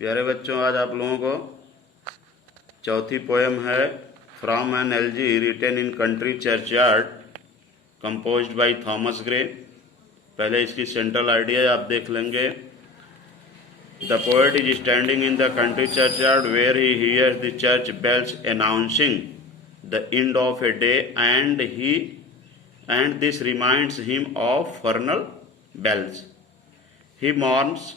प्यारे बच्चों, आज आप लोगों को चौथी पोएम है from an elegy written in country churchyard composed by Thomas Gray. पहले इसकी सेंट्रल आइडिया आप देख लेंगे। The poet is standing in the country churchyard where he hears the church bells announcing the end of a day and this reminds him of vernal bells. He mourns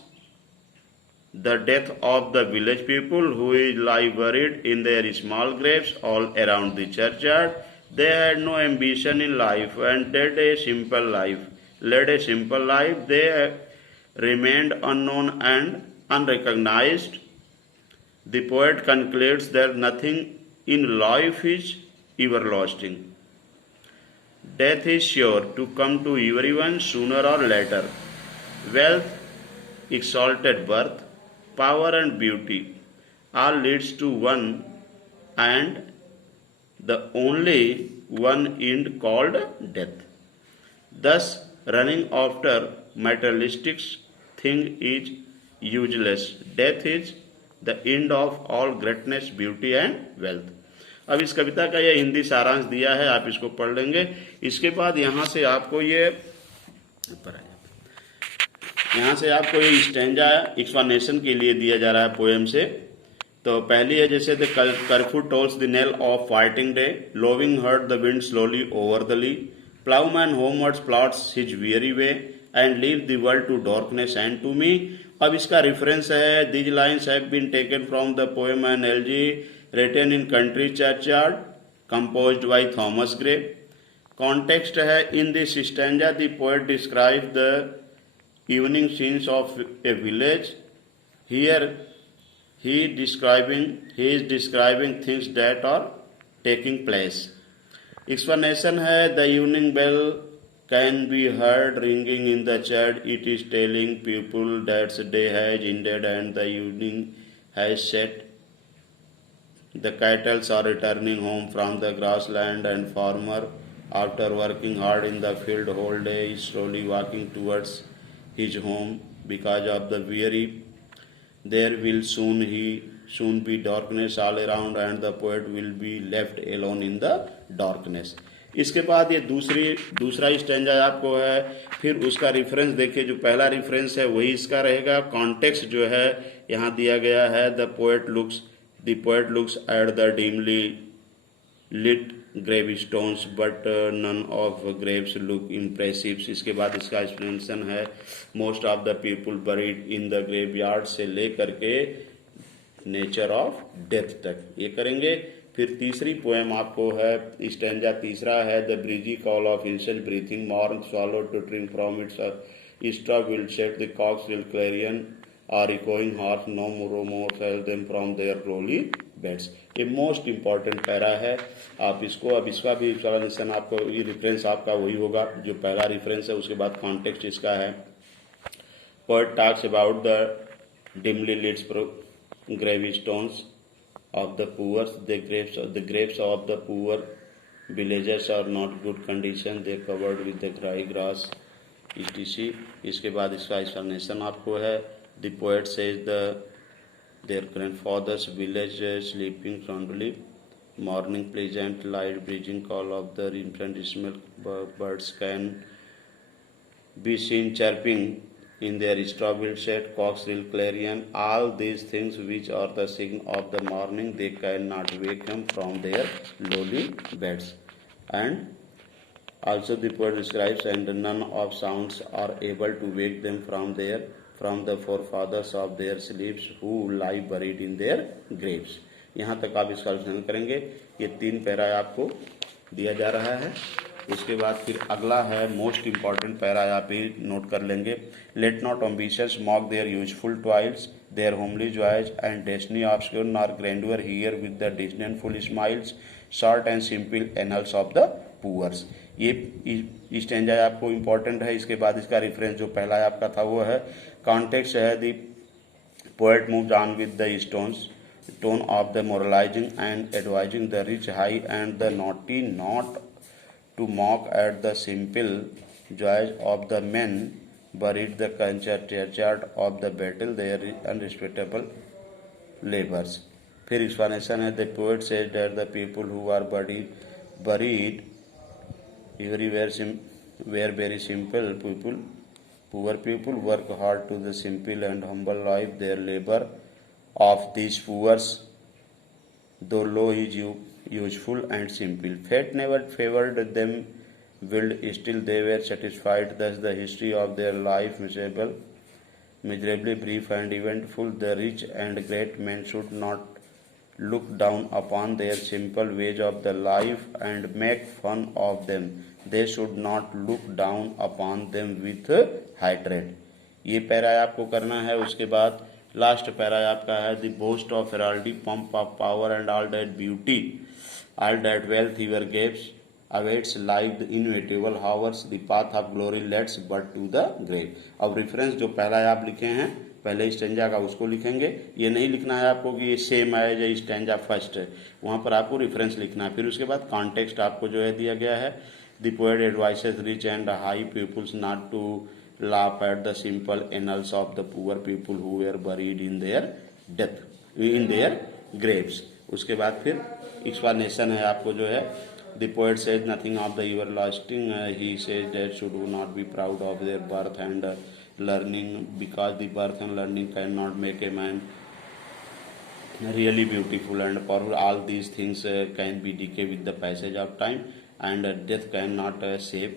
the death of the village people who lie buried in their small graves all around the churchyard. They had no ambition in life and led a simple life. They remained unknown and unrecognized. The poet concludes that nothing in life is everlasting. Death is sure to come to everyone sooner or later. Wealth, exalted birth, power and beauty all leads to one and the only one end called death. Thus, running after materialistic thing is useless. Death is the end of all greatness, beauty and wealth. अब इस कविता का ये हिंदी सारांश दिया है, आप इसको पढ़ लेंगे। इसके बाद यहाँ से आपको ये स्टैंजा एक्सप्लेनेशन के लिए दिया जा रहा है पोएम से। तो पहली है जैसे the curfew tolls the knell of fighting day, lowing herd the wind slowly over the lea, ploughman homewards plods his weary way and leave the world to darkness and to me. अब इसका reference है, these lines have been taken from the poem an elegy written in country churchyard composed by Thomas Gray. Context है, in this stanza the poet describes the evening scenes of a village. Here he is describing things that are taking place. Explanation है, the evening bell can be heard ringing in the church. It is telling people that the day has ended and the evening has set. The cattle are returning home from the grassland and farmer, after working hard in the field whole day, is slowly walking towards his home because of the weary. There will soon be darkness all around and the poet will be left alone in the darkness. इसके बाद ये दूसरा stanza आपको है, फिर उसका reference देखिए, जो पहला रेफरेंस है वही इसका रहेगा। कॉन्टेक्स्ट जो है यहाँ दिया गया है, The poet looks at the dimly lit gravestones, but none of graves look impressive. इसके बाद इसका एक्सप्लेनेशन है, most of the people buried in the graveyard से लेकर के nature of death तक ये करेंगे। फिर तीसरी पोएम आपको है, स्टैंजा तीसरा है, the breezy call of insect breathing morn swallow to drink from its straw will set the cocks will clarion or echoing hearts no more tell them from their lowly beds. ये most important para है, आप इसको, अब इसका भी explanation आपको, ये reference आपका वही होगा जो पहला रेफरेंस है। उसके बाद कॉन्टेक्स्ट इसका है, poet talks about the dimly lits gravestones of the poor. The graves of the poor villagers are not good condition, they covered with the dry grass etc. इसके बाद इसका एक्सप्लेनेशन आपको है, the poet says their grandfather's village sleeping soundly, morning pleasant light breezing call of the infant smell, birds can be seen chirping in their straw set, cocks will clarion, all these things which are the sign of the morning, they cannot wake them from their lowly beds. And also the poet describes, and none of sounds are able to wake them from the forefathers of their sleeps who lie buried in their graves. यहाँ तक आप इसका अध्ययन करेंगे। ये 3 para आपको दिया जा रहा है। उसके बाद फिर अगला है मोस्ट इम्पॉर्टेंट पैरा, आप ही नोट कर लेंगे। Let not ambitions mock their useful toils, their homely joys and destiny obscure nor grandeur hear with the disdainful smiles, short and simple annals of the poors. ये stanza आपको important है। इसके बाद इसका reference जो पहला आपका था वो है, कॉन्टेक्स्ट है, the poet moves on with the tone of the moralizing and advising the rich high and the naughty not to mock at the simple joys of the men buried the churchyard of the battle, their unrespectable labors. फिर explanation है, the poet says that the people who are buried everywhere were very simple people. Poor people work hard to the simple and humble life. Their labor of these poor, though low, is useful and simple. Fate never favored them, willed, still they were satisfied. Thus the history of their life miserably brief and eventful. The rich and great men should not look down upon their simple ways of the life and make fun of them. They should not look down upon them with hatred. ये para आपको करना है। उसके बाद last para आपका है, the boast of heraldry, pomp of power and all that beauty, all that wealth your gives awaits life the inevitable hours, the path of glory leads but to the grave. अब reference जो पहला आप लिखे हैं पहले stanza का उसको लिखेंगे। ये नहीं लिखना है आपको कि ये सेम है या स्टेंजा फर्स्ट है, वहाँ पर आपको रेफरेंस लिखना है। फिर उसके बाद कॉन्टेक्स्ट आपको जो है दिया गया है, the poet advises rich and high peoples not to laugh at the simple annals of the poor people who were buried in their graves. उसके बाद फिर एक्सप्लेनेशन है आपको जो है, the poet says nothing of the everlasting. He says that should not be proud of their birth and learning, because the birth and learning cannot make a man really beautiful and powerful. All these things can be decay with the passage of time, and death cannot save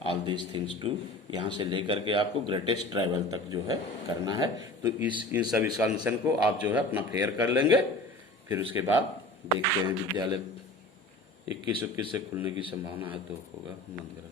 all these things too. यहाँ से लेकर के आपको greatest travel तक जो है करना है। तो इन सब एक्सप्लेनेशन को आप जो है अपना फेयर कर लेंगे। फिर उसके बाद देखते हैं विद्यालय 21 से खुलने की संभावना है, तो होगा बंद करें।